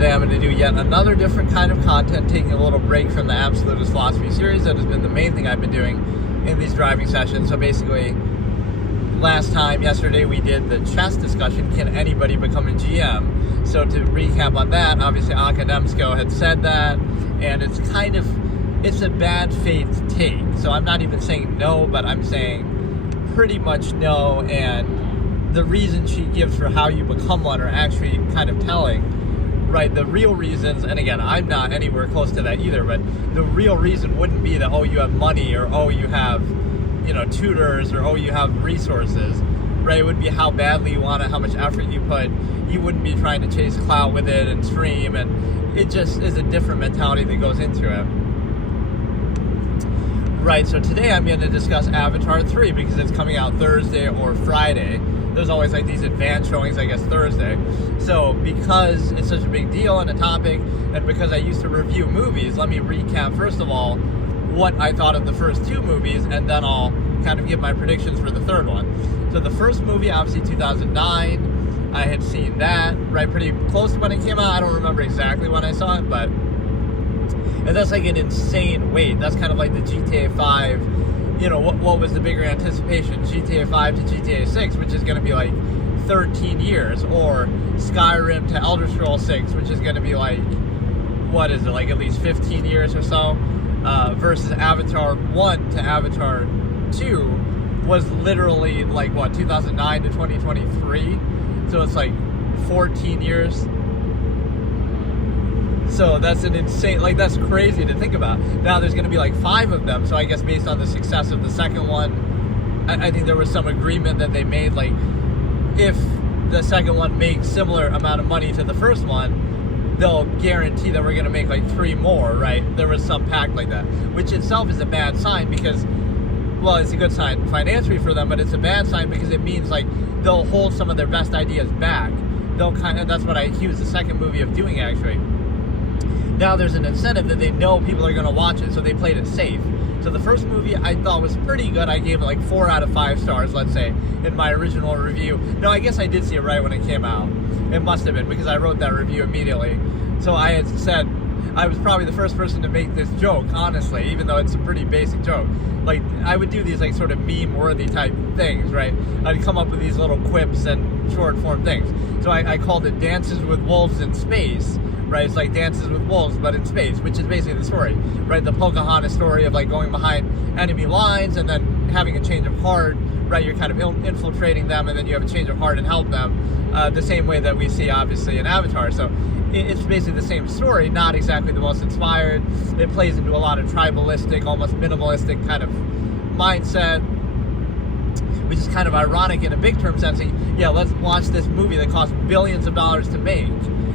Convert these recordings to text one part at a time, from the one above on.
today I'm going to do yet another different kind of content, taking a little break from the Absolutist Philosophy series. That has been the main thing I've been doing in these driving sessions. So basically, yesterday we did the chess discussion, can anybody become a GM? So to recap on that, obviously Anka Nemsko had said that, and it's a bad faith take. So I'm not even saying no, but I'm saying pretty much no, and the reason she gives for how you become one are actually kind of telling, right? The real reasons, and again, I'm not anywhere close to that either, but the real reason wouldn't be that, oh, you have money, or oh, you have, tutors, or oh, you have resources, right? It would be how badly you want it, how much effort you put. You wouldn't be trying to chase clout with it and stream, and it just is a different mentality that goes into it. Right, so today I'm going to discuss Avatar 3 because it's coming out Thursday or Friday. There's always like these advanced showings, I guess, Thursday. So because it's such a big deal and a topic, and because I used to review movies, let me recap first of all what I thought of the first two movies, and then I'll kind of give my predictions for the third one. So the first movie, obviously 2009, I had seen that, right, pretty close to when it came out. I don't remember exactly when I saw it, but and that's like an insane wait. That's kind of like the GTA 5, what was the bigger anticipation? GTA 5 to GTA 6, which is going to be like 13 years, or Skyrim to Elder Scrolls 6, which is going to be like, what is it, like at least 15 years or so, versus Avatar 1 to Avatar 2 was literally like, 2009 to 2023, so it's like 14 years. So that's an insane, that's crazy to think about. Now there's going to be like 5 of them, so I guess based on the success of the second one, I think there was some agreement that they made, like, if the second one makes similar amount of money to the first one, they'll guarantee that we're going to make like 3 more, right? There was some pact like that, which itself is a bad sign because, well, it's a good sign financially for them, but it's a bad sign because it means like they'll hold some of their best ideas back. That's what I accuse the second movie of doing, actually. Now there's an incentive that they know people are going to watch it, so they played it safe. So the first movie I thought was pretty good. I gave it like 4 out of 5 stars, let's say, in my original review. No, I guess I did see it right when it came out. It must have been, because I wrote that review immediately. So I had said, I was probably the first person to make this joke, honestly, even though it's a pretty basic joke. Like, I would do these like sort of meme-worthy type things, right? I'd come up with these little quips and short-form things. So I called it Dances with Wolves in Space. Right, it's like Dances with Wolves, but in space, which is basically the story, right? The Pocahontas story of like going behind enemy lines and then having a change of heart, right? You're kind of infiltrating them, and then you have a change of heart and help them, the same way that we see obviously in Avatar. So it's basically the same story, not exactly the most inspired. It plays into a lot of tribalistic, almost minimalistic kind of mindset, which is kind of ironic in a big term sense. Yeah, let's watch this movie that cost billions of dollars to make.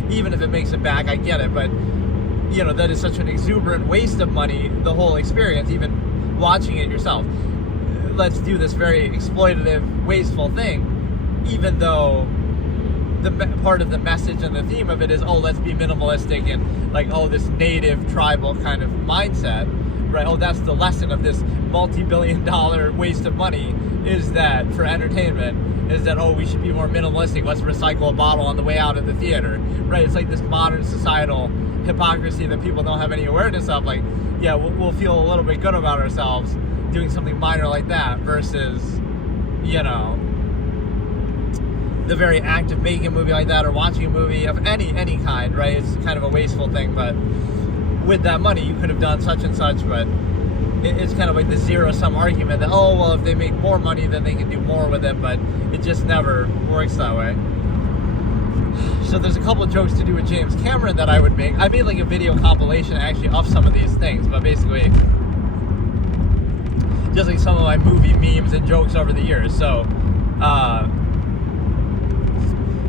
Even if it makes it back, I get it, but that is such an exuberant waste of money, the whole experience, even watching it yourself. Let's do this very exploitative, wasteful thing, even though the part of the message and the theme of it is, oh, let's be minimalistic and like, oh, this native tribal kind of mindset, right? Oh, that's the lesson of this multi-billion-dollar waste of money, is that for entertainment, is that, oh, we should be more minimalistic. Let's recycle a bottle on the way out of the theater, right? It's like this modern societal hypocrisy that people don't have any awareness of. Like, yeah, we'll feel a little bit good about ourselves doing something minor like that versus, the very act of making a movie like that or watching a movie of any kind, right? It's kind of a wasteful thing, but with that money, you could have done such and such, but it's kind of like the zero-sum argument that, oh, well, if they make more money, then they can do more with it, but it just never works that way. So there's a couple of jokes to do with James Cameron that I would make. I made like a video compilation actually of some of these things, but basically just like some of my movie memes and jokes over the years. So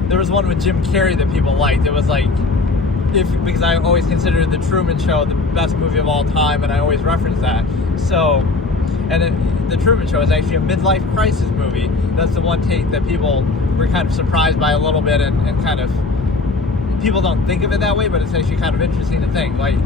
there was one with Jim Carrey that people liked. It was like, because I always considered The Truman Show the best movie of all time, and I always reference that. So, and The Truman Show is actually a midlife crisis movie. That's the one take that people were kind of surprised by a little bit, and kind of, people don't think of it that way, but it's actually kind of interesting to think. Like,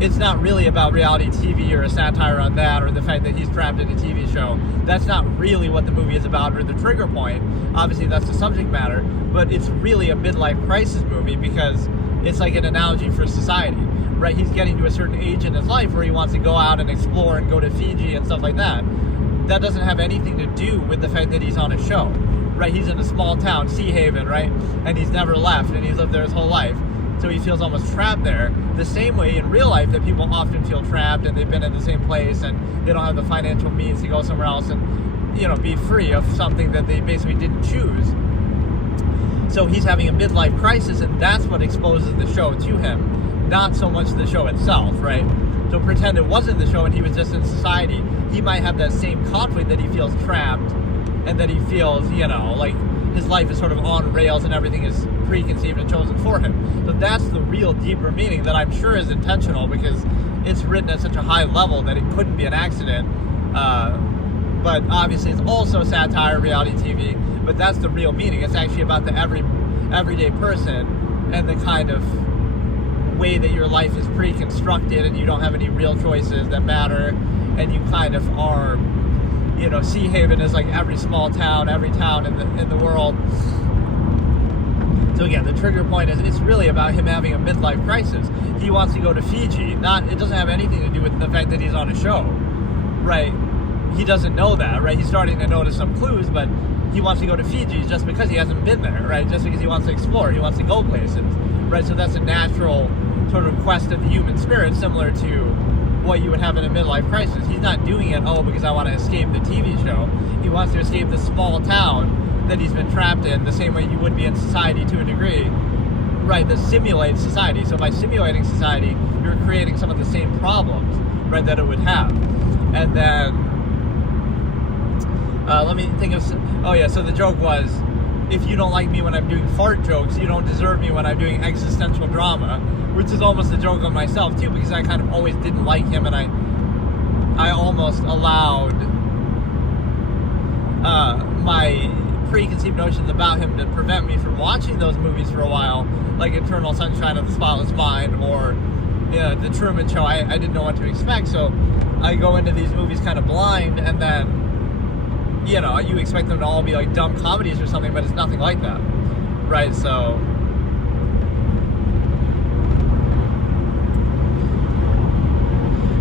it's not really about reality TV or a satire on that, or the fact that he's trapped in a TV show. That's not really what the movie is about, or the trigger point. Obviously, that's the subject matter, but it's really a midlife crisis movie because it's like an analogy for society, right? He's getting to a certain age in his life where he wants to go out and explore and go to Fiji and stuff like that. That doesn't have anything to do with the fact that he's on a show, right? He's in a small town, Sea Haven, right? And he's never left, and he's lived there his whole life. So he feels almost trapped there, the same way in real life that people often feel trapped and they've been in the same place and they don't have the financial means to go somewhere else and, you know, be free of something that they basically didn't choose. So he's having a midlife crisis, and that's what exposes the show to him, not so much the show itself, right? So pretend it wasn't the show and he was just in society, he might have that same conflict that he feels trapped and that he feels, you know, like his life is sort of on rails and everything is preconceived and chosen for him. So that's the real deeper meaning that I'm sure is intentional, because it's written at such a high level that it couldn't be an accident. But obviously it's also satire, reality TV, but that's the real meaning. It's actually about the everyday person and the kind of way that your life is pre-constructed and you don't have any real choices that matter, and you kind of are, you know, Sea Haven is like every small town, every town in the world. So again, the trigger point is it's really about him having a midlife crisis. He wants to go to Fiji. It doesn't have anything to do with the fact that he's on a show, right? He doesn't know that, right? He's starting to notice some clues, but he wants to go to Fiji just because he hasn't been there, right? Just because he wants to explore, he wants to go places, right? So that's a natural sort of quest of the human spirit, similar to what you would have in a midlife crisis. He's not doing it, because I want to escape the TV show. He wants to escape the small town that he's been trapped in, the same way you would be in society to a degree, right? That simulates society. So by simulating society, you're creating some of the same problems, right, that it would have. And then, let me think of, so the joke was, if you don't like me when I'm doing fart jokes, you don't deserve me when I'm doing existential drama, which is almost a joke on myself too, because I kind of always didn't like him, and I almost allowed my preconceived notions about him to prevent me from watching those movies for a while, like Eternal Sunshine of the Spotless Mind or The Truman Show. I didn't know what to expect, so I go into these movies kind of blind, and then, you know, you expect them to all be like dumb comedies or something, but it's nothing like that, right? So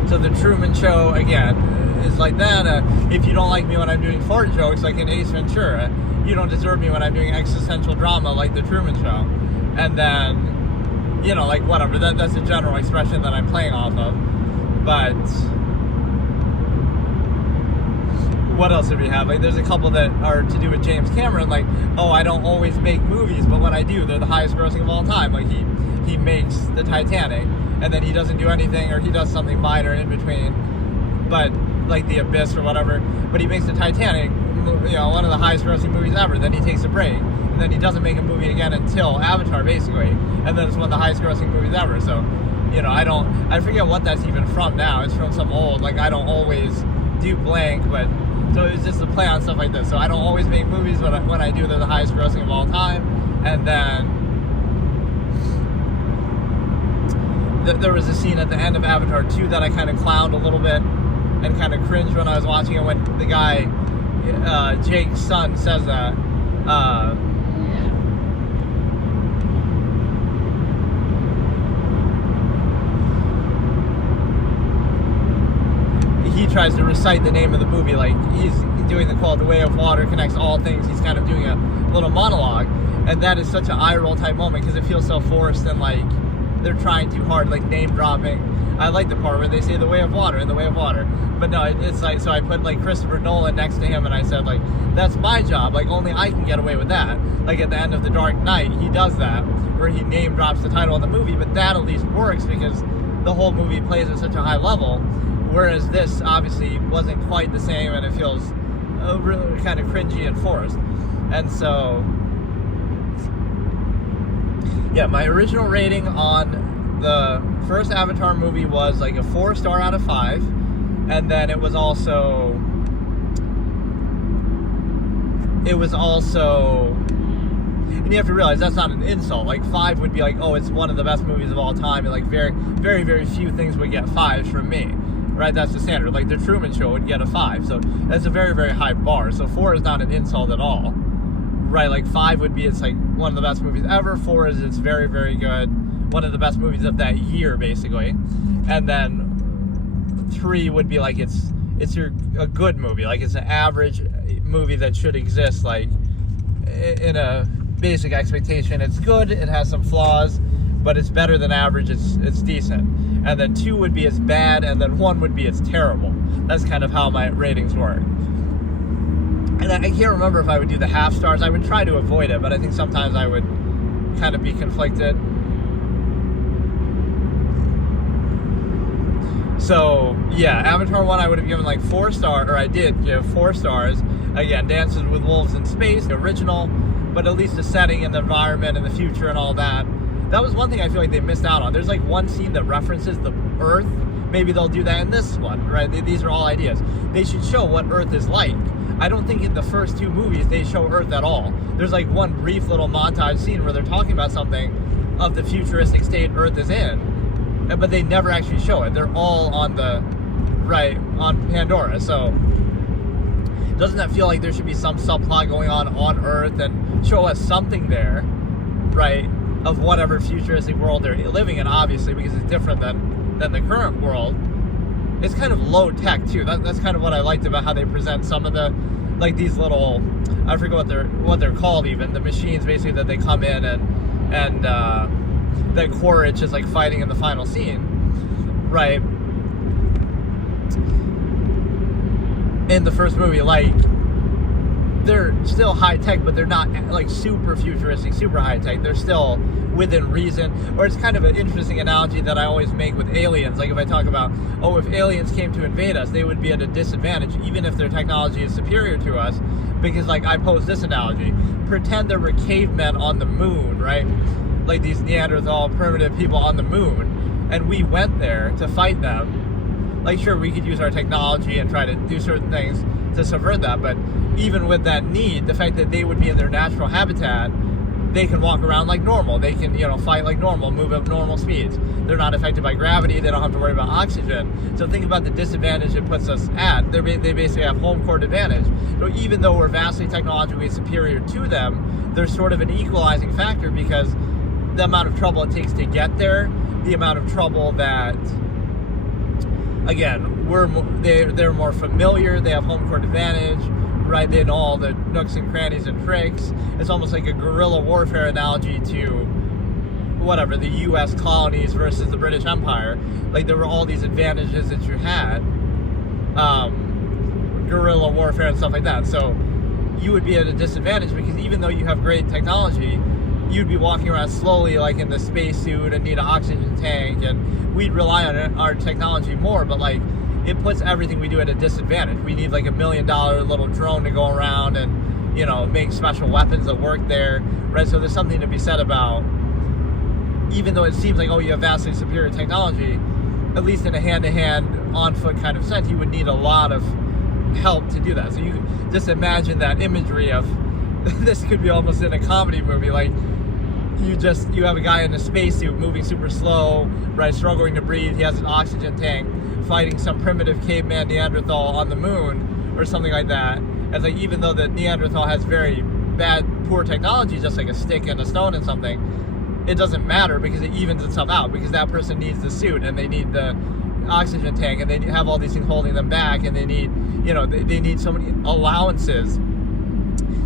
The Truman Show, again, is like that. If you don't like me when I'm doing fart jokes, like in Ace Ventura, you don't deserve me when I'm doing existential drama, like The Truman Show. And then, you know, like whatever, that's a general expression that I'm playing off of. But what else did we have? Like, there's a couple that are to do with James Cameron, like, I don't always make movies, but when I do, they're the highest grossing of all time. Like, he makes the Titanic, and then he doesn't do anything, or he does something minor in between, but like The Abyss or whatever, but he makes the Titanic, you know, one of the highest grossing movies ever. Then he takes a break, and then he doesn't make a movie again until Avatar, basically, and then it's one of the highest grossing movies ever. So, you know, I forget what that's even from now. It's from some old, like, I don't always do blank, but so it's just a play on stuff like this. So I don't always make movies, but when I do, they're the highest grossing of all time. And then there was a scene at the end of Avatar 2 that I kind of clowned a little bit and kind of cringed when I was watching it, when the guy, Jake's son, says that. He tries to recite the name of the movie, like he's doing the quote, "The way of water connects all things." He's kind of doing a little monologue, and that is such an eye roll type moment, because it feels so forced and like they're trying too hard, like name dropping. I like the part where they say "the way of water" and "the way of water," but no, it's like, so I put like Christopher Nolan next to him, and I said, like, that's my job, like only I can get away with that. Like at the end of The Dark Knight, he does that, where he name drops the title of the movie, but that at least works because the whole movie plays at such a high level. Whereas this obviously wasn't quite the same, and it feels really kind of cringy and forced. And so, yeah, my original rating on the first Avatar movie was like a 4-star out of 5. And then it was also, and you have to realize that's not an insult. Like 5 would be like, oh, it's one of the best movies of all time, and like very, very, very few things would get 5s from me. Right, that's the standard. Like The Truman Show would get a 5, so that's a very, very high bar. So 4 is not an insult at all, right? Like 5 would be, it's like one of the best movies ever. 4 is, it's very, very good. one of the best movies of that year, basically. And then 3 would be like it's a good movie, like it's an average movie that should exist, like in a basic expectation. It's good, it has some flaws, but it's better than average, it's decent. And then 2 would be it's bad, and then 1 would be it's terrible. That's kind of how my ratings work. And I can't remember if I would do the half stars. I would try to avoid it, but I think sometimes I would kind of be conflicted. So yeah, Avatar 1 I would have given like 4 stars, or I did give 4 stars. Again, Dances with Wolves in Space, the original, but at least the setting and the environment and the future and all that. That was one thing I feel like they missed out on. There's like one scene that references the Earth. Maybe they'll do that in this one, right? These are all ideas. They should show what Earth is like. I don't think in the first 2 movies they show Earth at all. There's like one brief little montage scene where they're talking about something of the futuristic state Earth is in, but they never actually show it. They're all on Pandora. So doesn't that feel like there should be some subplot going on Earth and show us something there, right, of whatever futuristic world they're living in, obviously, because it's different than the current world. It's kind of low tech too. That's kind of what I liked about how they present some of the, like these little, I forget what they're called even, the machines basically that they come in and that Quaritch is like fighting in the final scene, right? In the first movie, like they're still high tech, but they're not like super futuristic, super high tech. They're still within reason. Or it's kind of an interesting analogy that I always make with aliens. Like if I talk about, if aliens came to invade us, they would be at a disadvantage, even if their technology is superior to us. Because like I pose this analogy, pretend there were cavemen on the moon, right? Like these Neanderthal primitive people on the moon, and we went there to fight them. Like sure, we could use our technology and try to do certain things to subvert that, but even with that need, the fact that they would be in their natural habitat, they can walk around like normal. They can, fight like normal, move at normal speeds. They're not affected by gravity. They don't have to worry about oxygen. So think about the disadvantage it puts us at. They basically have home court advantage. So even though we're vastly technologically superior to them, there's sort of an equalizing factor because the amount of trouble it takes to get there, the amount of trouble that, again, they're more familiar. They have home court advantage. Right, they know all the nooks and crannies and tricks. It's almost like a guerrilla warfare analogy to whatever, the U.S. colonies versus the British Empire. Like there were all these advantages that you had, guerrilla warfare and stuff like that. So you would be at a disadvantage because even though you have great technology, you'd be walking around slowly like in the spacesuit and need an oxygen tank, and we'd rely on our technology more, but like it puts everything we do at a disadvantage. We need like $1 million little drone to go around and, make special weapons that work there, right? So there's something to be said about, even though it seems like, you have vastly superior technology, at least in a hand-to-hand, on-foot kind of sense, you would need a lot of help to do that. So you can just imagine that imagery of, this could be almost in a comedy movie, like, you have a guy in a spacesuit moving super slow, right, struggling to breathe, he has an oxygen tank, fighting some primitive caveman Neanderthal on the moon or something like that. It's like even though the Neanderthal has very poor technology, just like a stick and a stone and something, it doesn't matter because it evens itself out because that person needs the suit and they need the oxygen tank and they have all these things holding them back and they need, they need so many allowances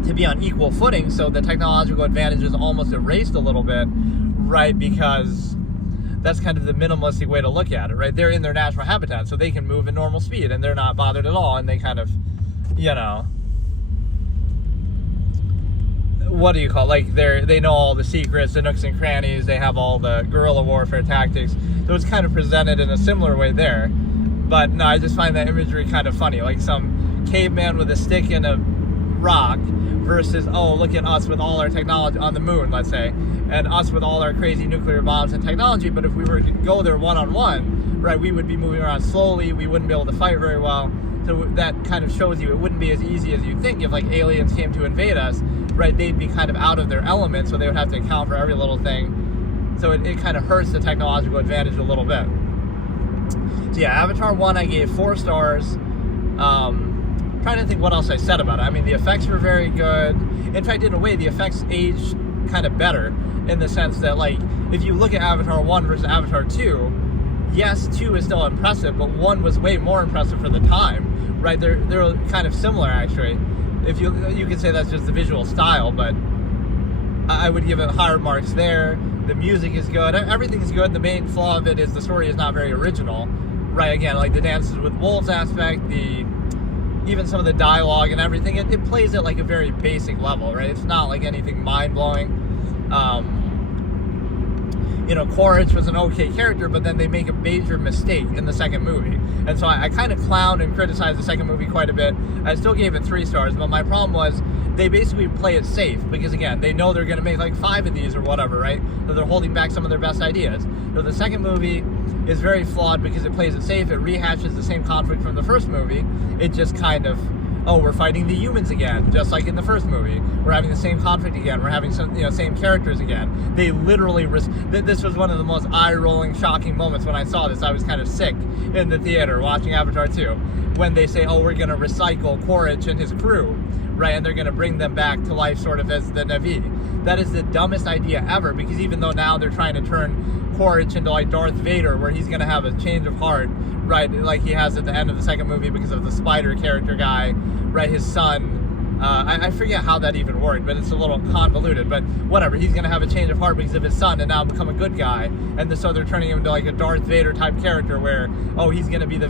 to be on equal footing, so the technological advantage is almost erased a little bit, right? Because that's kind of the minimalistic way to look at it, right? They're in their natural habitat, so they can move at normal speed, and they're not bothered at all, and they kind of, what do you call it? Like, they know all the secrets, the nooks and crannies, they have all the guerrilla warfare tactics, so it's kind of presented in a similar way there. But, no, I just find that imagery kind of funny, like some caveman with a stick and a rock versus, look at us with all our technology on the moon, let's say, and us with all our crazy nuclear bombs and technology. But if we were to go there one-on-one, right, we would be moving around slowly, we wouldn't be able to fight very well. So that kind of shows you it wouldn't be as easy as you think if like aliens came to invade us, right? They'd be kind of out of their element, so they would have to account for every little thing. So it kind of hurts the technological advantage a little bit. So yeah, Avatar 1 I gave 4 stars. Trying to think what else I said about it. I mean, the effects were very good. In fact, in a way, the effects aged kind of better, in the sense that, like, if you look at Avatar 1 versus Avatar 2, yes, 2 is still impressive, but 1 was way more impressive for the time, right? They're kind of similar, actually. If you could say that's just the visual style, but I would give it higher marks there. The music is good. Everything's good. The main flaw of it is the story is not very original, right? Again, like the Dances with Wolves aspect, even some of the dialogue and everything, it plays at like a very basic level, right? It's not like anything mind-blowing. Quaritch was an okay character, but then they make a major mistake in the second movie. And so I kind of clowned and criticized the second movie quite a bit. I still gave it 3 stars, but my problem was they basically play it safe, because again, they know they're going to make like 5 of these or whatever, right? So they're holding back some of their best ideas. So the second movie is very flawed because it plays it safe. It rehashes the same conflict from the first movie. It just kind of, we're fighting the humans again, just like in the first movie. We're having the same conflict again. We're having some, same characters again. They literally, this was one of the most eye-rolling, shocking moments when I saw this. I was kind of sick in the theater watching Avatar 2, when they say, we're going to recycle Quaritch and his crew, right? And they're going to bring them back to life sort of as the Na'vi. That is the dumbest idea ever, because even though now they're trying to turn Quaritch into like Darth Vader, where he's going to have a change of heart, right, like he has at the end of the second movie because of the spider character guy, right, his son. I forget how that even worked, but it's a little convoluted, but whatever. He's going to have a change of heart because of his son and now become a good guy. And so they're turning him into like a Darth Vader type character where, he's going to be the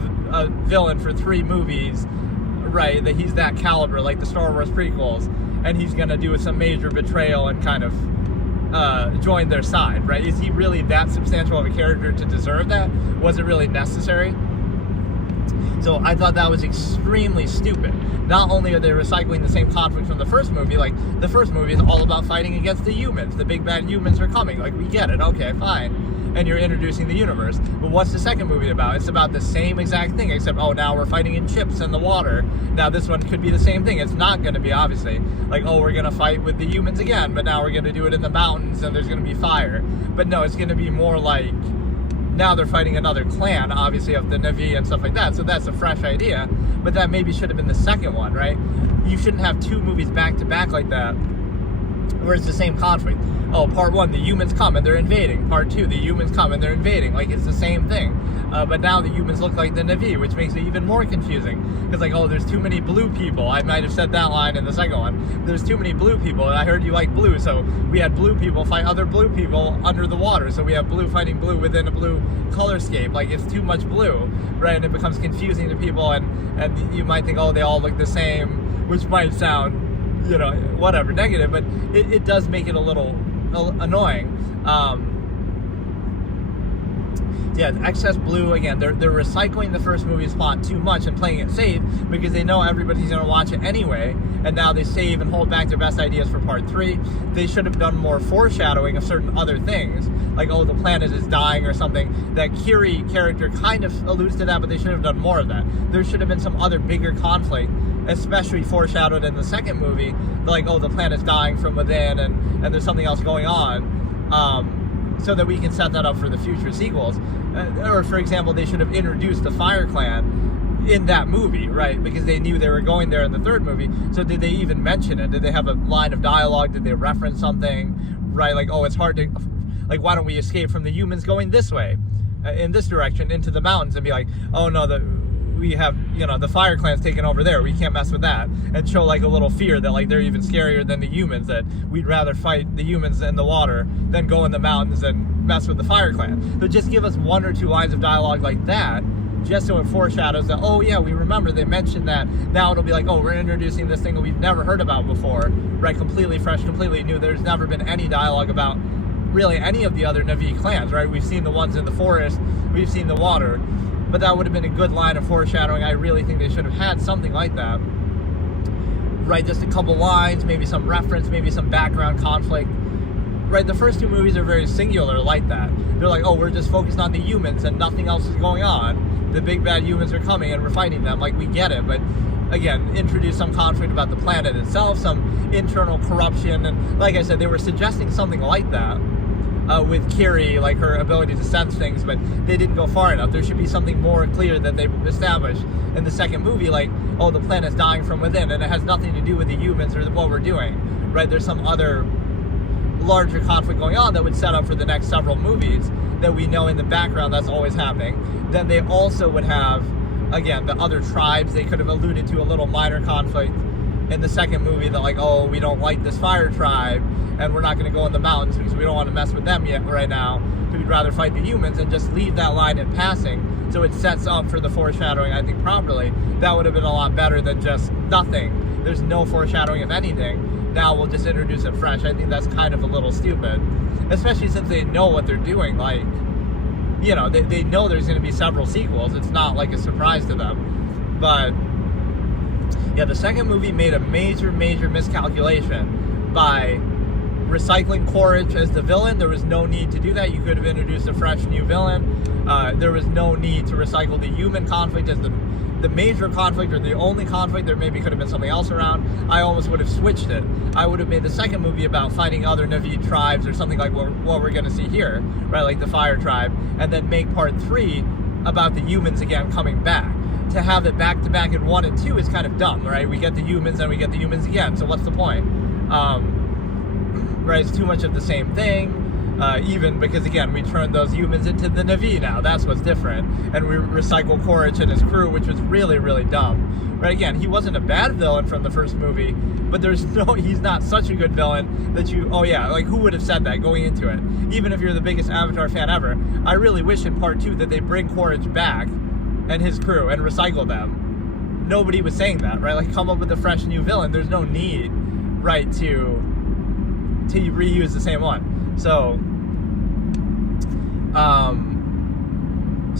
villain for 3 movies, right, that he's that caliber, like the Star Wars prequels, and he's going to do some major betrayal and kind of join their side, right? Is he really that substantial of a character to deserve that? Was it really necessary? So I thought that was extremely stupid. Not only are they recycling the same conflict from the first movie, like the first movie is all about fighting against the humans. The big bad humans are coming. Like, we get it. Okay, fine. And you're introducing the universe. But what's the second movie about? It's about the same exact thing, except, now we're fighting in ships in the water. Now this one could be the same thing. It's not going to be, obviously, like, we're going to fight with the humans again, but now we're going to do it in the mountains and there's going to be fire. But no, it's going to be more like, now they're fighting another clan, obviously, of the Na'vi and stuff like that. So that's a fresh idea. But that maybe should have been the second one, right? You shouldn't have 2 movies back to back like that, where it's the same conflict. Part 1, the humans come and they're invading. Part 2, the humans come and they're invading. Like, it's the same thing. But now the humans look like the Na'vi, which makes it even more confusing. Because, like, there's too many blue people. I might have said that line in the second one. There's too many blue people, and I heard you like blue. So we had blue people fight other blue people under the water. So we have blue fighting blue within a blue color scheme. Like, it's too much blue, right? And it becomes confusing to people, and you might think, they all look the same, which might sound, whatever, negative, but it does make it a little annoying. Excess blue, again, they're recycling the first movie's plot too much and playing it safe because they know everybody's going to watch it anyway, and now they save and hold back their best ideas for part 3. They should have done more foreshadowing of certain other things, like, the planet is dying or something. That Kiri character kind of alludes to that, but they should have done more of that. There should have been some other bigger conflict, especially foreshadowed in the second movie, like, the planet's dying from within and there's something else going on, so that we can set that up for the future sequels. Or, for example, they should have introduced the Fire Clan in that movie, right? Because they knew they were going there in the third movie. So did they even mention it? Did they have a line of dialogue? Did they reference something, right? Like, it's hard to, like, why don't we escape from the humans going this way, in this direction, into the mountains, and be like, we have, the Fire Clan's taken over there. We can't mess with that. And show, like, a little fear that, like, they're even scarier than the humans, that we'd rather fight the humans in the water than go in the mountains and mess with the Fire Clan. So just give us 1 or 2 lines of dialogue like that, just so it foreshadows that, we remember they mentioned that. Now it'll be like, we're introducing this thing that we've never heard about before, right? Completely fresh, completely new. There's never been any dialogue about really any of the other Na'vi clans, right? We've seen the ones in the forest, we've seen the water, but that would have been a good line of foreshadowing. I really think they should have had something like that, right? Just a couple lines, maybe some reference, maybe some background conflict, right? The first 2 movies are very singular like that. They're like, we're just focused on the humans and nothing else is going on. The big bad humans are coming and we're fighting them. Like, we get it, but again, introduce some conflict about the planet itself, some internal corruption, and like I said, they were suggesting something like that. With Kiri, like her ability to sense things, but they didn't go far enough. There should be something more clear that they established in the second movie, like, the planet's dying from within, and it has nothing to do with the humans or what we're doing, right? There's some other larger conflict going on that would set up for the next several movies that we know in the background that's always happening. Then they also would have, again, the other tribes. They could have alluded to a little minor conflict in the second movie that, like, oh, we don't like this fire tribe and we're not going to go in the mountains because we don't want to mess with them yet right now. We'd rather fight the humans, and just leave that line in passing so it sets up for the foreshadowing, I think, properly. That would have been a lot better than just nothing. There's no foreshadowing of anything. Now we'll just introduce it fresh. I think that's kind of a little stupid, especially since they know what they're doing. Like, you know, they know there's going to be several sequels. It's not like a surprise to them. But yeah, the second movie made a major miscalculation by recycling Quaritch as the villain. There was no need to do that. You could have introduced a fresh new villain. There was no need to recycle the human conflict as the major conflict, or the only conflict. There maybe could have been something else around. I almost would have switched it. I would have made the second movie about fighting other Navi tribes, or something like what we're going to see here, right? Like the Fire Tribe, and then make part 3 about the humans again coming back. To have it back to back in 1 and 2 is kind of dumb, right? We get the humans and we get the humans again. So what's the point? Right? It's too much of the same thing. Even because, again, we turned those humans into the Navi now. That's what's different. And we recycle Quaritch and his crew, which was really dumb. Right? Again, he wasn't a bad villain from the first movie, but he's not such a good villain that oh yeah, like, who would have said that going into it? Even if you're the biggest Avatar fan ever, I really wish in part 2 that they bring Quaritch back and his crew and recycle them. Nobody was saying that, right? Like, come up with a fresh new villain. There's no need, right, to reuse the same one. So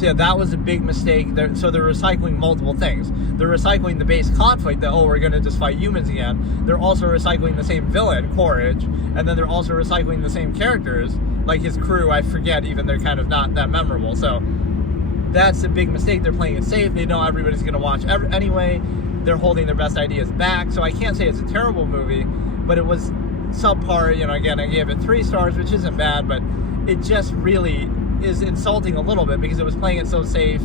yeah, that was a big mistake. So they're recycling multiple things. They're recycling the base conflict that, oh, we're going to just fight humans again. They're also recycling the same villain, Quaritch, and then they're also recycling the same characters, like his crew. I forget, even they're kind of not that memorable. So that's a big mistake. They're playing it safe. They know everybody's going to watch anyway. They're holding their best ideas back. So I can't say it's a terrible movie, but it was subpar. You know, again, I gave it 3 stars, which isn't bad, but it just really is insulting a little bit because it was playing it so safe.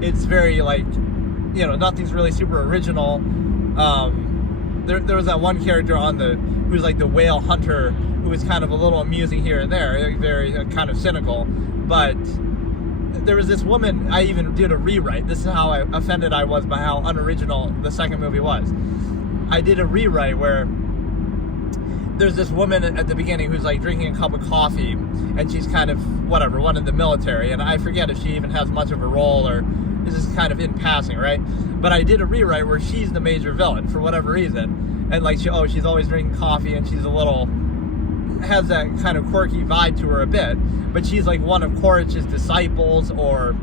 It's very, like, you know, nothing's really super original. There was that one character who's like the whale hunter, who was kind of a little amusing here and there, like, very kind of cynical. But there was this woman, I even did a rewrite. This is how offended I was by how unoriginal the second movie was. I did a rewrite where there's this woman at the beginning who's like drinking a cup of coffee, and she's kind of, whatever, one in the military, and I forget if she even has much of a role or is just kind of in passing, right? But I did a rewrite where she's the major villain for whatever reason, and like, she's always drinking coffee, and she's has that kind of quirky vibe to her a bit, but she's like one of Quaritch's disciples or,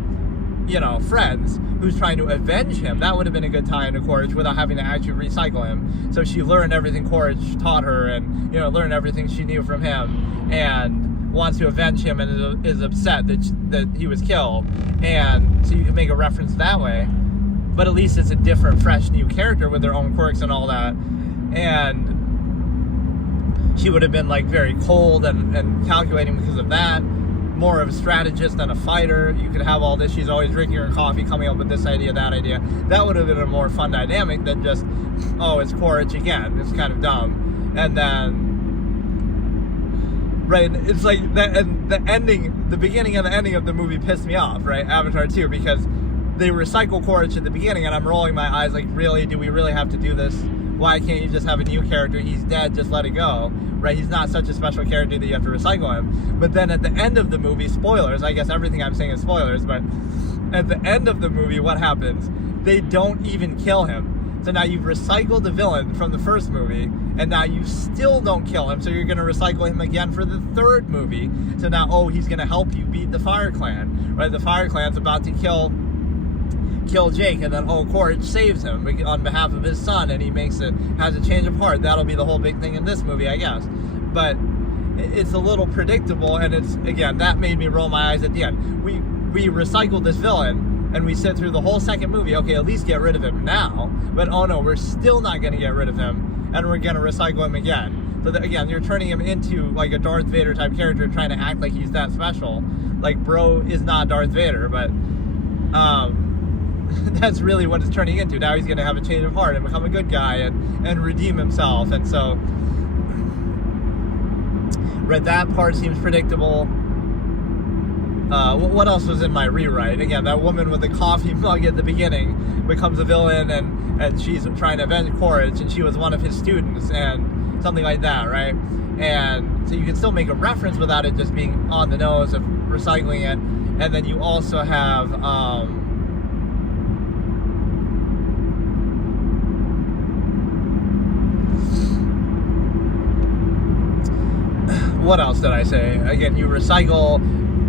you know, friends who's trying to avenge him. That would have been a good tie into Quaritch without having to actually recycle him. So she learned everything Quaritch taught her, and, you know, learned everything she knew from him, and wants to avenge him, and is upset that he was killed. And so you can make a reference that way, but at least it's a different, fresh, new character with their own quirks and all that. And she would have been like very cold and calculating because of that. More of a strategist than a fighter. You could have all this. She's always drinking her coffee, coming up with this idea, that idea. That would have been a more fun dynamic than just, oh, it's Quaritch again. It's kind of dumb. And then, right, it's like the beginning and the ending of the movie pissed me off, right? Avatar 2, because they recycle Quaritch at the beginning, and I'm rolling my eyes like, really? Do we really have to do this? Why can't you just have a new character? He's dead, just let it go, right? He's not such a special character that you have to recycle him. But then at the end of the movie, spoilers, I guess everything I'm saying is spoilers, but at the end of the movie, what happens? They don't even kill him. So now you've recycled the villain from the first movie, and now you still don't kill him, so you're going to recycle him again for the third movie. So now, oh, he's going to help you beat the Fire Clan, right? The Fire Clan's about to kill Jake, and then, oh, Quaritch saves him on behalf of his son, and he has a change of heart. That'll be the whole big thing in this movie, I guess. But it's a little predictable, and it's, again, that made me roll my eyes at the end. We recycled this villain, and we sit through the whole second movie, okay, at least get rid of him now, but oh no, we're still not going to get rid of him, and we're going to recycle him again. So that, again, you're turning him into like a Darth Vader type character, trying to act like he's that special. Like, bro is not Darth Vader, but that's really what it's turning into. Now he's going to have a change of heart and become a good guy and redeem himself. And so right? That part seems predictable. What else was in my rewrite? Again, that woman with the coffee mug at the beginning becomes a villain, and she's trying to avenge Quaritch, and she was one of his students, and something like that, right? And so you can still make a reference without it just being on the nose of recycling it. And then you also have what else did I say? Again, you recycle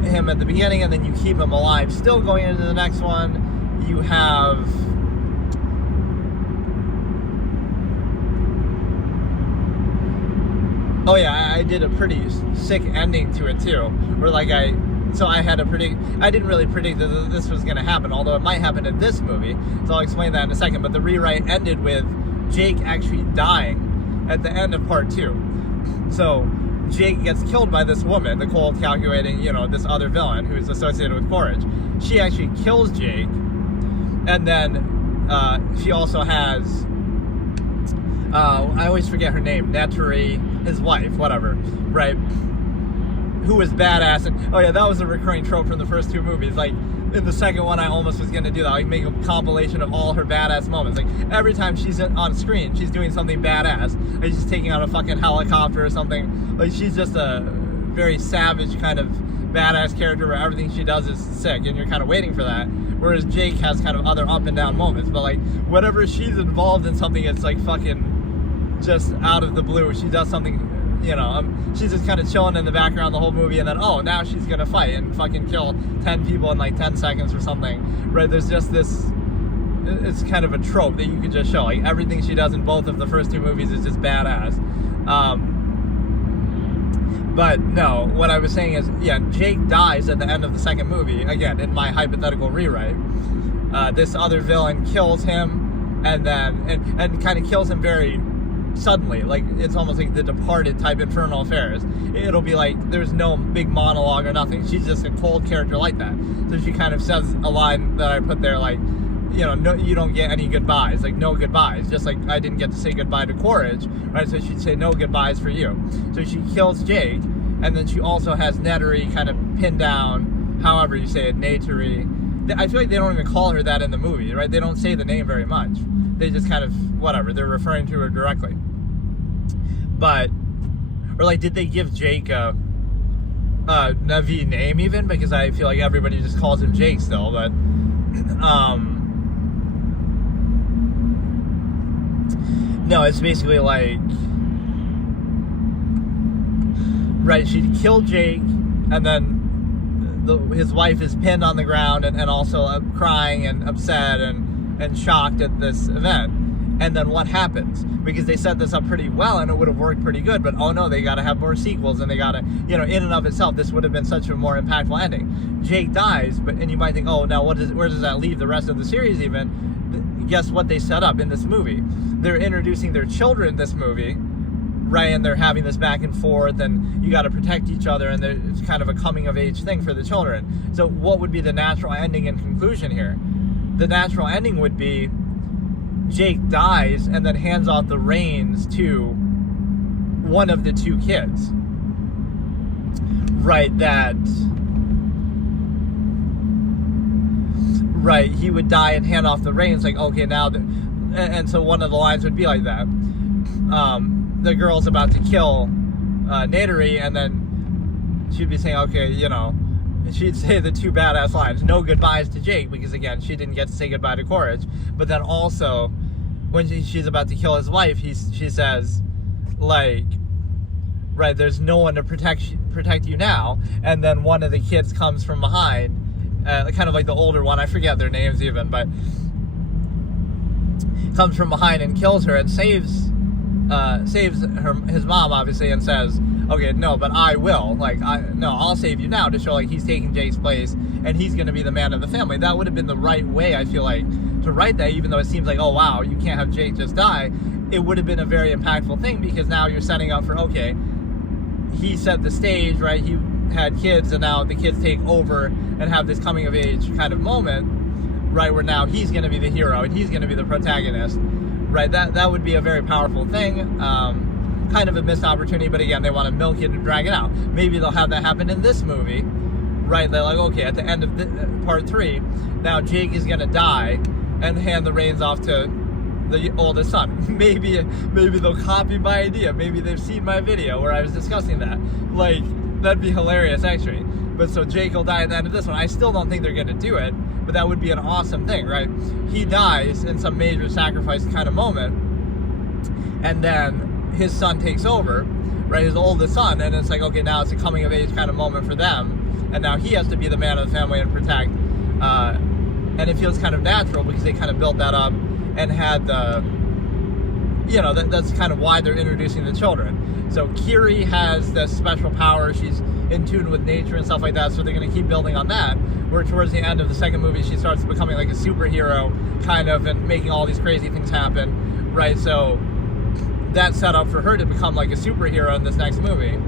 him at the beginning, and then you keep him alive still going into the next one. You have oh yeah, I did a pretty sick ending to it too, where like I didn't really predict that this was going to happen, although it might happen in this movie, so I'll explain that in a second. But the rewrite ended with Jake actually dying at the end of part 2. So Jake gets killed by this woman, the cold calculating, this other villain who's associated with Quaritch. She actually kills Jake, and then she also has, I always forget her name, Neturi, his wife, whatever, right? Who was badass, and oh yeah, that was a recurring trope from the first 2 movies. Like, in the second one, I almost was going to do that, like make a compilation of all her badass moments. Like, every time she's on screen, she's doing something badass. Like, she's taking out a fucking helicopter or something. Like, she's just a very savage kind of badass character where everything she does is sick, and you're kind of waiting for that. Whereas Jake has kind of other up and down moments. But like, whenever she's involved in something, it's like fucking just out of the blue. She does something, she's just kind of chilling in the background the whole movie, and then, oh, now she's gonna fight and fucking kill 10 people in like 10 seconds or something, right? There's just this, it's kind of a trope that you could just show. Like, everything she does in both of the first 2 movies is just badass. But no, what I was saying is, yeah, Jake dies at the end of the second movie, again, in my hypothetical rewrite. This other villain kills him, and then, and kind of kills him very suddenly. Like, it's almost like The Departed type Infernal Affairs. It'll be like there's no big monologue or nothing. She's just a cold character like that. So she kind of says a line that I put there, like, no, you don't get any goodbyes, like no goodbyes. Just like I didn't get to say goodbye to Quaritch, right? So she'd say no goodbyes for you. So she kills Jake, and then she also has Neturi kind of pinned down, however you say it, Neturi. I feel like they don't even call her that in the movie, right? They don't say the name very much. They just kind of, whatever, they're referring to her directly. But, or like, did they give Jake a Navi name even? Because I feel like everybody just calls him Jake still, but, no, it's basically like, right, she killed Jake, and then his wife is pinned on the ground and also crying and upset and shocked at this event. And then what happens? Because they set this up pretty well and it would have worked pretty good, but oh no, they got to have more sequels, and they got to, in and of itself, this would have been such a more impactful ending. Jake dies, and you might think, oh, now where does that leave the rest of the series even? Guess what they set up in this movie? They're introducing their children this movie, right? And they're having this back and forth, and you got to protect each other, and it's kind of a coming of age thing for the children. So what would be the natural ending and conclusion here? The natural ending would be Jake dies and then hands off the reins to one of the 2 kids, right? Right, he would die and hand off the reins, like, okay, now, and so one of the lines would be like that. The girl's about to kill Neturi, and then she'd be saying, okay, she'd say the 2 badass lines, no goodbyes to Jake, because again, she didn't get to say goodbye to Quaritch. But then also, when she's about to kill his wife, she says, like, right, there's no one to protect you now. And then one of the kids comes from behind, kind of like the older one, I forget their names even, but comes from behind and kills her and saves his mom, obviously, and says, okay, no, but I will. Like, I'll save you now, to show like he's taking Jake's place and he's going to be the man of the family. That would have been the right way, I feel like, to write that, even though it seems like, oh wow, you can't have Jake just die. It would have been a very impactful thing, because now you're setting up for, okay, he set the stage, right? He had kids, and now the kids take over and have this coming of age kind of moment, right, where now he's going to be the hero and he's going to be the protagonist, right? That would be a very powerful thing. kind of a missed opportunity, but again, they want to milk it and drag it out. Maybe they'll have that happen in this movie, right? They're like, okay, at the end of part 3, now Jake is going to die and hand the reins off to the oldest son. Maybe they'll copy my idea. Maybe they've seen my video where I was discussing that. Like, that'd be hilarious, actually. But so Jake will die at the end of this one. I still don't think they're going to do it, but that would be an awesome thing, right? He dies in some major sacrifice kind of moment, and then his son takes over, right? His oldest son, and it's like, okay, now it's a coming of age kind of moment for them, and now he has to be the man of the family and protect. And it feels kind of natural because they kind of built that up and had the, you know, that's kind of why they're introducing the children. So Kiri has this special power. She's in tune with nature and stuff like that, so they're going to keep building on that, where towards the end of the second movie she starts becoming like a superhero kind of and making all these crazy things happen, right? So that's set up for her to become like a superhero in this next movie,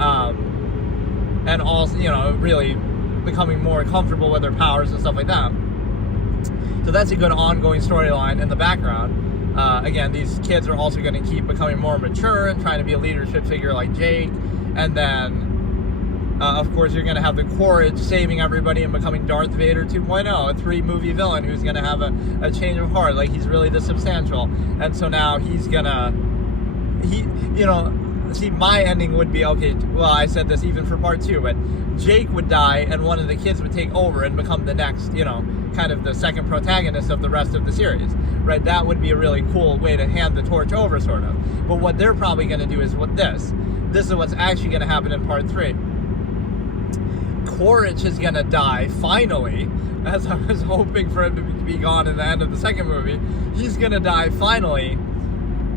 and also, you know, really becoming more comfortable with her powers and stuff like that. So that's a good ongoing storyline in the background. Again, these kids are also going to keep becoming more mature and trying to be a leadership figure like Jake. And then, of course, you're going to have the Courage saving everybody and becoming Darth Vader 2.0, a 3-movie villain who's going to have a change of heart. Like, he's really this substantial. And so now he's going to, you know, see, my ending would be, okay, well, I said this even for part 2, but Jake would die and one of the kids would take over and become the next, you know, kind of the second protagonist of the rest of the series, right? That would be a really cool way to hand the torch over, sort of. But what they're probably going to do is with this is what's actually going to happen in part 3. Quaritch is going to die, finally, as I was hoping for him to be gone in the end of the second movie. He's going to die, finally,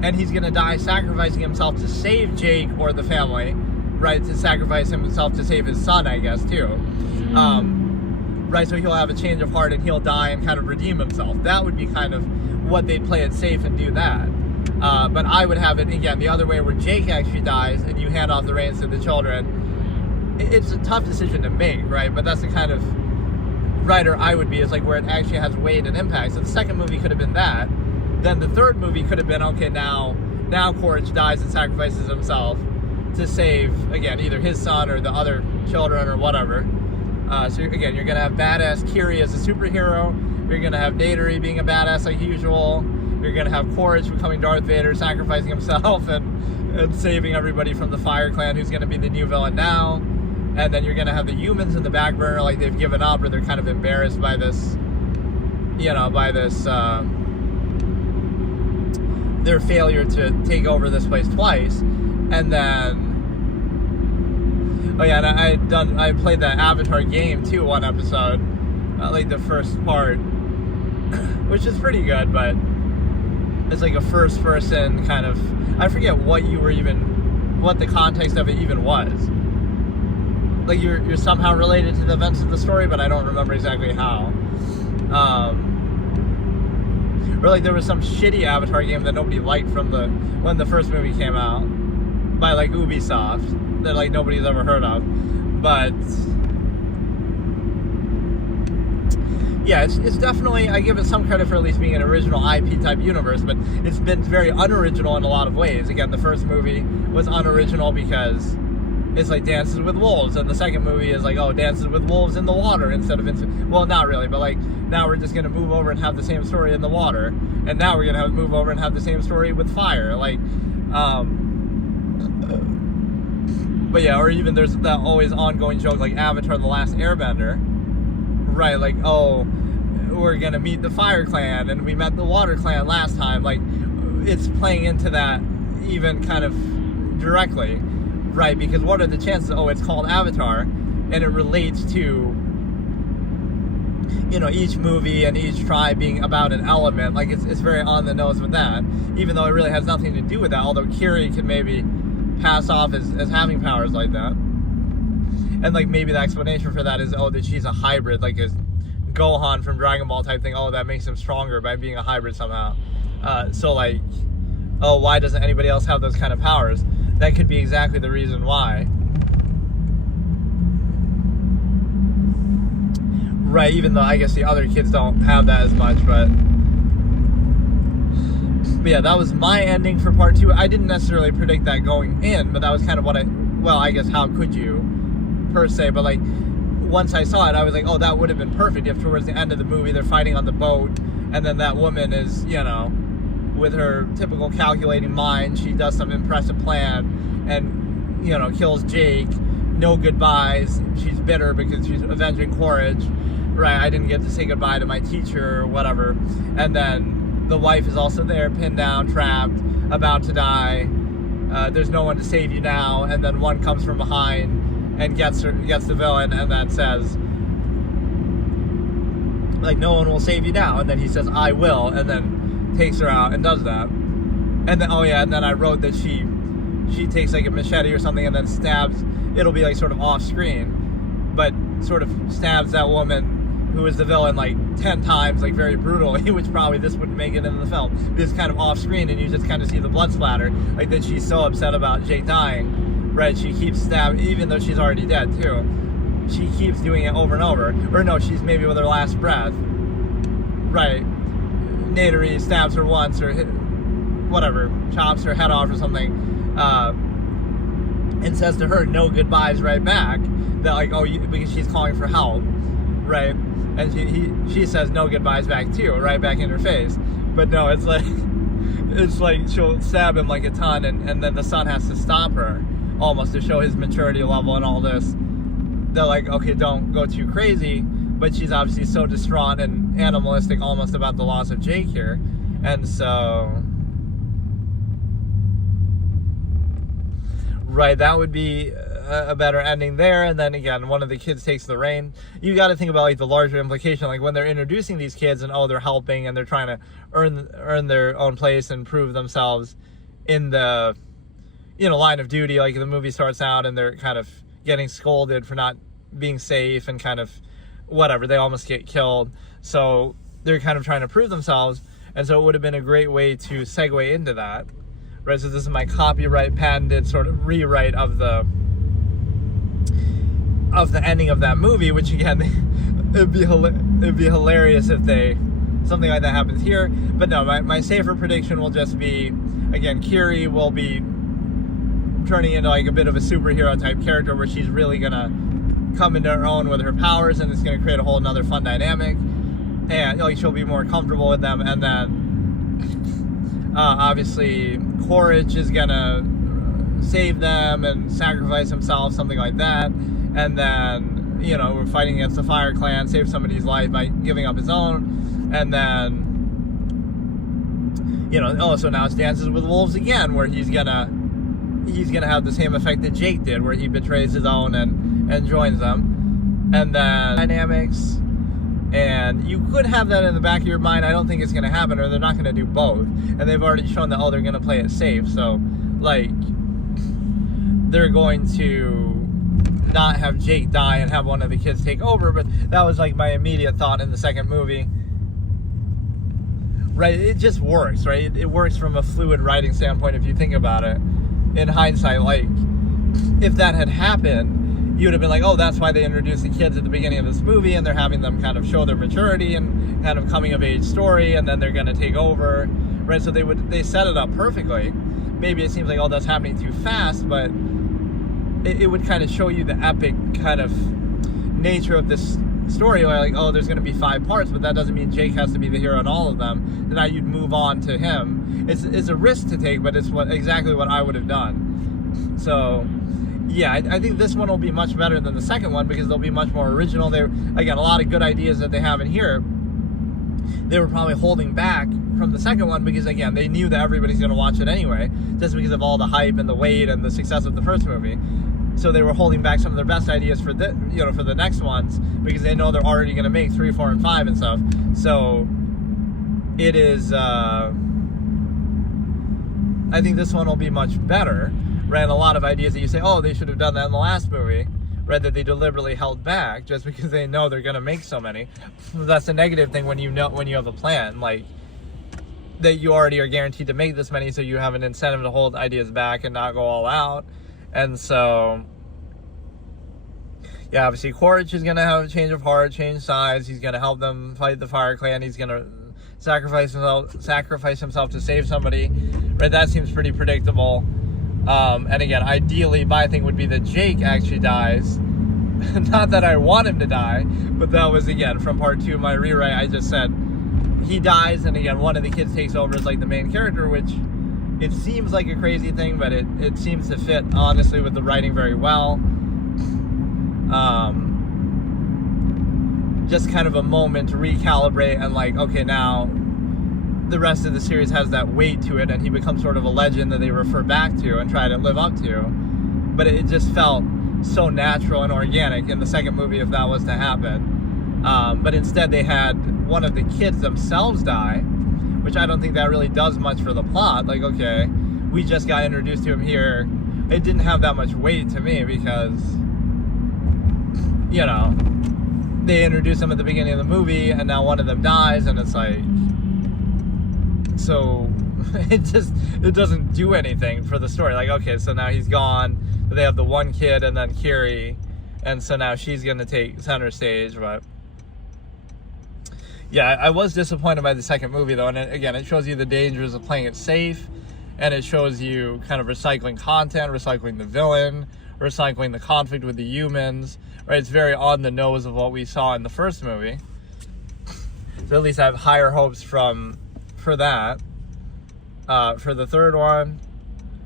and he's going to die sacrificing himself to save Jake or the family, right? To sacrifice himself to save his son, I guess, too. Right, so he'll have a change of heart and he'll die and kind of redeem himself. That would be kind of what they'd play it safe and do that. But I would have it, again, the other way where Jake actually dies and you hand off the reins to the children. It's a tough decision to make, right? But that's the kind of writer I would be, is like where it actually has weight and impact. So the second movie could have been that. Then the third movie could have been, okay, now Quaritch dies and sacrifices himself to save, again, either his son or the other children or whatever. So again, you're going to have badass Kiri as a superhero. You're going to have Datary being a badass like usual. You're going to have Quaritch becoming Darth Vader, sacrificing himself and saving everybody from the Fire Clan, who's going to be the new villain now. And then you're going to have the humans in the back burner, like they've given up or they're kind of embarrassed by this, you know, by this, their failure to take over this place twice. And then, oh yeah, and I played that Avatar game too, one episode, like the first part, which is pretty good, but it's like a first person kind of, I forget what the context of it even was. Like you're somehow related to the events of the story, but I don't remember exactly how. Or like there was some shitty Avatar game that nobody liked from when the first movie came out by like Ubisoft that like nobody's ever heard of. But yeah, it's definitely, I give it some credit for at least being an original IP type universe, but it's been very unoriginal in a lot of ways. Again, the first movie was unoriginal because it's like Dances with Wolves, and the second movie is like, oh, Dances with Wolves in the water instead of well, not really, but like now we're just gonna move over and have the same story in the water, and now we're gonna move over and have the same story with fire, like, but yeah, or even there's that always ongoing joke like Avatar: The Last Airbender, right? Like, oh, we're gonna meet the Fire Clan, and we met the Water Clan last time. Like, it's playing into that even kind of directly. Right, because what are the chances? Oh, it's called Avatar, and it relates to, you know, each movie and each tribe being about an element. Like, it's very on the nose with that, even though it really has nothing to do with that. Although Kiri can maybe pass off as having powers like that, and like maybe the explanation for that is, oh, that she's a hybrid, like a Gohan from Dragon Ball type thing. Oh, that makes him stronger by being a hybrid somehow. So like, oh, why doesn't anybody else have those kind of powers? That could be exactly the reason why. Right, even though I guess the other kids don't have that as much, but But yeah, that was my ending for part 2. I didn't necessarily predict that going in, but that was kind of what I guess how could you, per se, but like, once I saw it, I was like, oh, that would have been perfect if towards the end of the movie they're fighting on the boat, and then that woman is, with her typical calculating mind, she does some impressive plan and, kills Jake. No goodbyes. She's bitter because she's avenging Quaritch. Right, I didn't get to say goodbye to my teacher or whatever. And then the wife is also there, pinned down, trapped, about to die. There's no one to save you now. And then one comes from behind and gets the villain, and then says, like, no one will save you now. And then he says, I will, and then takes her out and does that. And then, and then I wrote that she takes like a machete or something and then stabs, it'll be like sort of off screen, but sort of stabs that woman who is the villain like 10 times, like very brutally, which probably this wouldn't make it into the film. It's kind of off screen and you just kind of see the blood splatter, like that she's so upset about Jake dying, right? She keeps stabbing, even though she's already dead too. She keeps doing it over and over. Or no, she's maybe with her last breath. Right. Nadery stabs her once or whatever, chops her head off or something, and says to her, no goodbyes right back. That like, because she's calling for help, right? And she says no goodbyes back too, right back in her face. But no, it's like she'll stab him like a ton, and then the son has to stop her, almost to show his maturity level and all this. They're like, okay, don't go too crazy, but she's obviously so distraught and animalistic almost about the loss of Jake here. And so, right, that would be a better ending there. And then again, one of the kids takes the reign. You got to think about like the larger implication, like when they're introducing these kids and they're helping and they're trying to earn their own place and prove themselves in the line of duty. Like the movie starts out and they're kind of getting scolded for not being safe and kind of whatever, they almost get killed, so they're kind of trying to prove themselves. And so it would have been a great way to segue into that, right? So this is my copyright patented sort of rewrite of the ending of that movie, which again, it'd be hilarious if something like that happens here. But no, my safer prediction will just be, again, Kiri will be turning into like a bit of a superhero type character where she's really gonna come into her own with her powers, and it's gonna create a whole another fun dynamic, and like she'll be more comfortable with them. And then obviously Quaritch is gonna save them and sacrifice himself, something like that. And then we're fighting against the Fire Clan, save somebody's life by giving up his own. And then so now it's Dances with Wolves again, where he's gonna have the same effect that Jake did, where he betrays his own and joins them. And then dynamics, and you could have that in the back of your mind. I don't think it's going to happen, or they're not going to do both. And they've already shown that they're going to play it safe. So like they're going to not have Jake die and have one of the kids take over. But that was like my immediate thought in the second movie. Right, it just works, right? It works from a fluid writing standpoint if you think about it. In hindsight, like, if that had happened, you would have been like, oh, that's why they introduced the kids at the beginning of this movie, and they're having them kind of show their maturity and kind of coming of age story, and then they're going to take over, right? So they set it up perfectly. Maybe it seems like, oh, that's happening too fast, but it would kind of show you the epic kind of nature of this story, where like, oh, there's going to be 5 parts, but that doesn't mean Jake has to be the hero in all of them. Then now you'd move on to him. It's a risk to take, but it's exactly what I would have done. So yeah, I think this one will be much better than the second one, because they'll be much more original. Again, a lot of good ideas that they have in here, they were probably holding back from the second one, because again, they knew that everybody's going to watch it anyway, just because of all the hype and the wait and the success of the first movie. So they were holding back some of their best ideas for the next ones, because they know they're already going to make 3, 4, and 5 and stuff. So it is, I think this one will be much better, right? And a lot of ideas that you say, oh, they should have done that in the last movie, right? That they deliberately held back just because they know they're going to make so many. That's a negative thing when you have a plan, like that you already are guaranteed to make this many, so you have an incentive to hold ideas back and not go all out. And so, yeah, obviously Quaritch is going to have a change of heart, change sides. He's going to help them fight the Fire Clan. He's going to sacrifice himself to save somebody, right? That seems pretty predictable. And again, ideally, my thing would be that Jake actually dies. Not that I want him to die, but that was, again, from part 2 of my rewrite. I just said he dies, and again, one of the kids takes over as like the main character, which it seems like a crazy thing, but it seems to fit, honestly, with the writing very well. Just kind of a moment to recalibrate and like, okay, now the rest of the series has that weight to it, and he becomes sort of a legend that they refer back to and try to live up to. But it just felt so natural and organic in the second movie if that was to happen. But instead they had one of the kids themselves die, which I don't think that really does much for the plot. Like, okay, we just got introduced to him here. It didn't have that much weight to me because, you know, they introduced him at the beginning of the movie and now one of them dies, and it's like, so it doesn't do anything for the story. Like, okay, so now he's gone, they have the one kid and then Kiri, and so now she's gonna take center stage. But yeah, I was disappointed by the second movie though, and again, it shows you the dangers of playing it safe, and it shows you kind of recycling content, recycling the villain, recycling the conflict with the humans, right? It's very on the nose of what we saw in the first movie. So at least I have higher hopes for that, for the third one.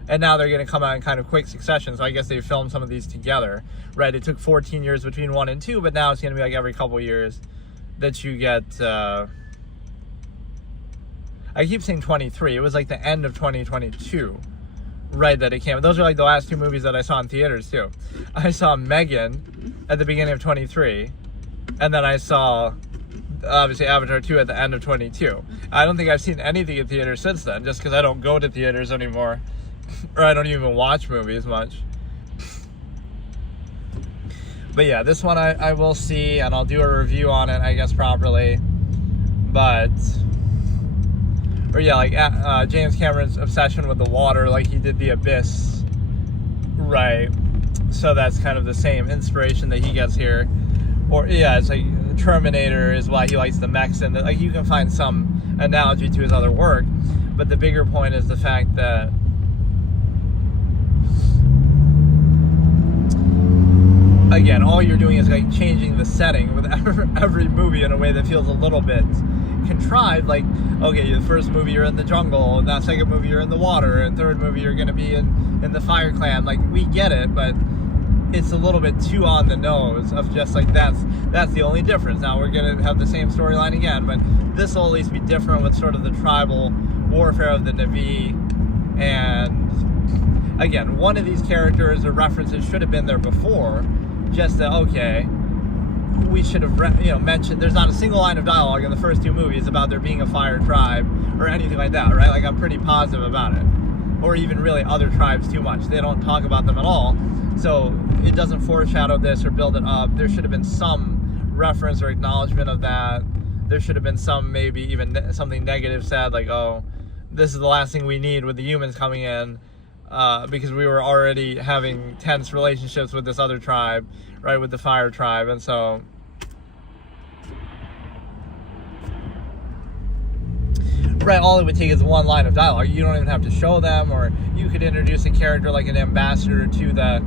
And now they're going to come out in kind of quick succession, so I guess they filmed some of these together, right? It took 14 years between 1 and 2, but now it's going to be like every couple years that you get, I keep saying 23, it was like the end of 2022, right, that it came. Those are like the last 2 movies that I saw in theaters too. I saw Megan at the beginning of 23, and then I saw obviously Avatar 2 at the end of 22. I don't think I've seen anything in theaters since then, just because I don't go to theaters anymore, or I don't even watch movies much. But yeah, this one I will see, and I'll do a review on it, I guess, properly. But, or yeah, like James Cameron's obsession with the water, like he did The Abyss, right? So that's kind of the same inspiration that he gets here. Or yeah, it's like Terminator is why he likes the mechs, and like you can find some analogy to his other work. But the bigger point is the fact that again, all you're doing is like changing the setting with every movie in a way that feels a little bit contrived. Like, okay, the first movie you're in the jungle, and that second movie you're in the water, and third movie you're going to be in the Fire Clan. Like, we get it, but it's a little bit too on the nose of just like that's the only difference. Now we're going to have the same storyline again, but this will at least be different with sort of the tribal warfare of the Na'vi. And again, one of these characters or references should have been there before. Just that, okay, we should have mentioned there's not a single line of dialogue in the first 2 movies about there being a fire tribe or anything like that, right? Like, I'm pretty positive about it. Or even really other tribes too much. They don't talk about them at all. So it doesn't foreshadow this or build it up. There should have been some reference or acknowledgement of that. There should have been some, maybe even something negative said, like, oh, this is the last thing we need with the humans coming in. Because we were already having tense relationships with this other tribe, right, with the fire tribe, and so right, all it would take is one line of dialogue. You don't even have to show them, or you could introduce a character like an ambassador to the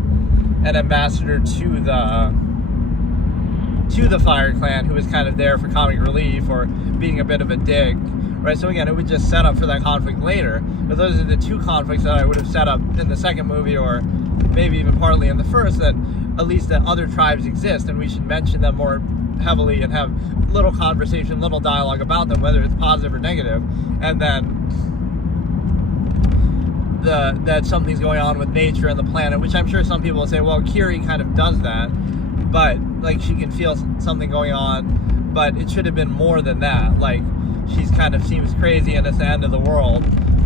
Fire Clan, who was kind of there for comic relief or being a bit of a dick. Right, so again, it would just set up for that conflict later. But those are the 2 conflicts that I would have set up in the second movie, or maybe even partly in the first, that at least that other tribes exist, and we should mention them more heavily and have little conversation, little dialogue about them, whether it's positive or negative. And then that something's going on with nature and the planet, which I'm sure some people will say, well, Kiri kind of does that, but like she can feel something going on, but it should have been more than that. Like, she's kind of seems crazy and it's the end of the world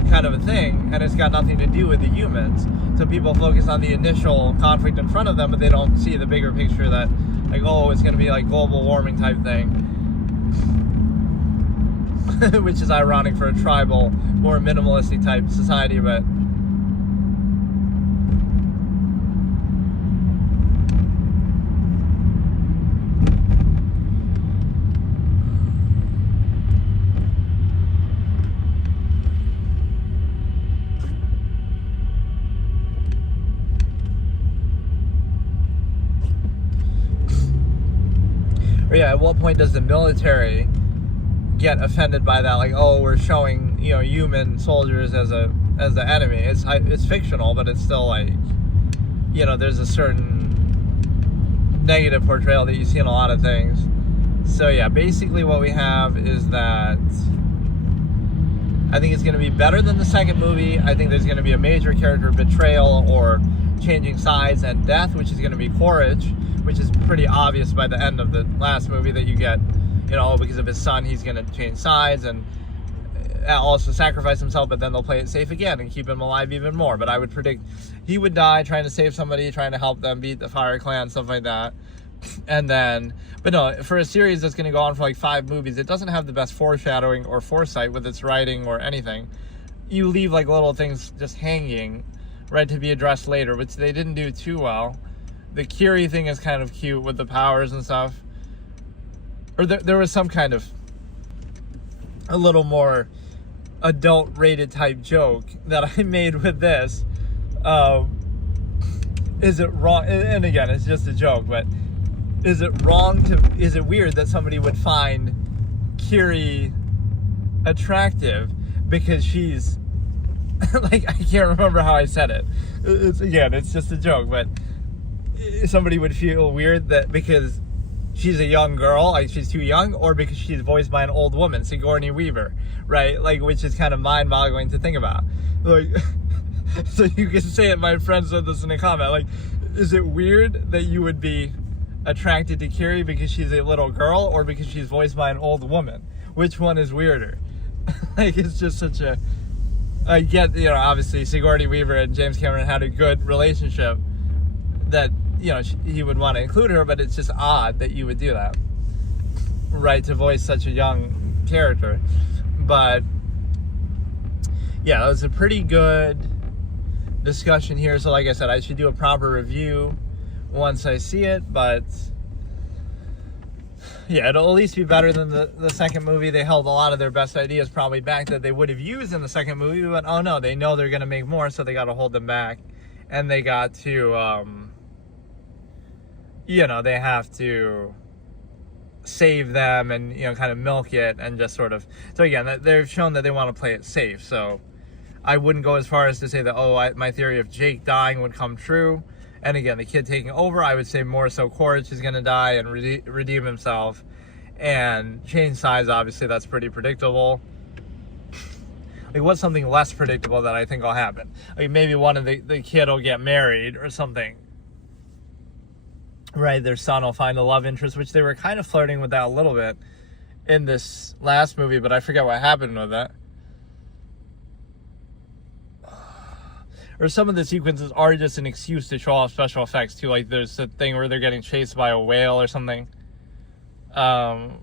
kind of a thing, and it's got nothing to do with the humans. So people focus on the initial conflict in front of them, but they don't see the bigger picture that, like, oh, it's going to be like global warming type thing. Which is ironic for a tribal, more minimalistic type society, but at what point does the military get offended by that? Like, oh, we're showing, you know, human soldiers as the enemy. It's fictional, but it's still like, you know, there's a certain negative portrayal that you see in a lot of things. So yeah, basically what we have is that I think it's going to be better than the second movie. I think there's going to be a major character betrayal or changing sides and death, which is going to be Quaritch, which is pretty obvious by the end of the last movie that you get, you know, because of his son, he's going to change sides and also sacrifice himself, but then they'll play it safe again and keep him alive even more. But I would predict he would die trying to save somebody, trying to help them beat the Fire Clan, stuff like that. And then, but no, for a series that's going to go on for like 5 movies, it doesn't have the best foreshadowing or foresight with its writing or anything. You leave like little things just hanging, right, to be addressed later, which they didn't do too well. The Curie thing is kind of cute with the powers and stuff. Or there was some kind of a little more adult-rated type joke that I made with this. Is it wrong? And again, it's just a joke, but is it weird that somebody would find Curie attractive because she's like, I can't remember how I said it. It's just a joke, but somebody would feel weird that because she's a young girl, like she's too young, or because she's voiced by an old woman, Sigourney Weaver, right? Like, which is kind of mind-boggling to think about. Like, so you can say it, my friend said this in a comment, like, is it weird that you would be attracted to Curie because she's a little girl or because she's voiced by an old woman? Which one is weirder? Like, it's just such a... I get, you know, obviously Sigourney Weaver and James Cameron had a good relationship that, you know, he would want to include her, but it's just odd that you would do that, right, to voice such a young character. But yeah, that was a pretty good discussion here. So like I said, I should do a proper review once I see it, but yeah, it'll at least be better than the second movie. They held a lot of their best ideas probably back that they would have used in the second movie, but oh no, they know they're going to make more, so they got to hold them back. And they got to, you know, they have to save them and, you know, kind of milk it and just sort of... So again, they've shown that they want to play it safe, so I wouldn't go as far as to say that, oh, my theory of Jake dying would come true. And again, the kid taking over, I would say more so Quaritch is going to die and redeem himself. And change size, obviously, that's pretty predictable. Like, what's something less predictable that I think will happen? Like, maybe one of the kid will get married or something. Right, their son will find a love interest, which they were kind of flirting with that a little bit in this last movie, but I forget what happened with that. Or some of the sequences are just an excuse to show off special effects too. Like there's a thing where they're getting chased by a whale or something. But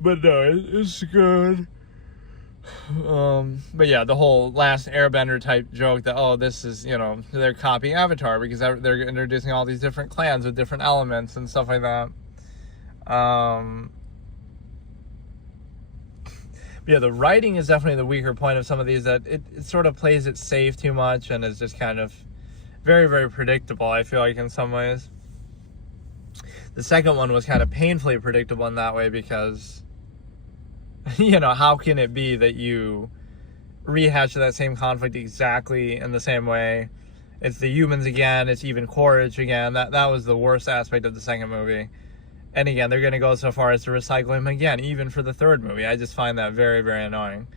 no, it's good. But yeah, the whole Last Airbender type joke that, oh, this is, you know, they're copying Avatar because they're introducing all these different clans with different elements and stuff like that. Yeah, the writing is definitely the weaker point of some of these, that it sort of plays it safe too much and is just kind of very, very predictable, I feel like, in some ways. The second one was kind of painfully predictable in that way because, you know, how can it be that you rehash that same conflict exactly in the same way? It's the humans again, it's even Quaritch again. That was the worst aspect of the second movie. And again, they're going to go so far as to recycle him again, even for the third movie. I just find that very, very annoying.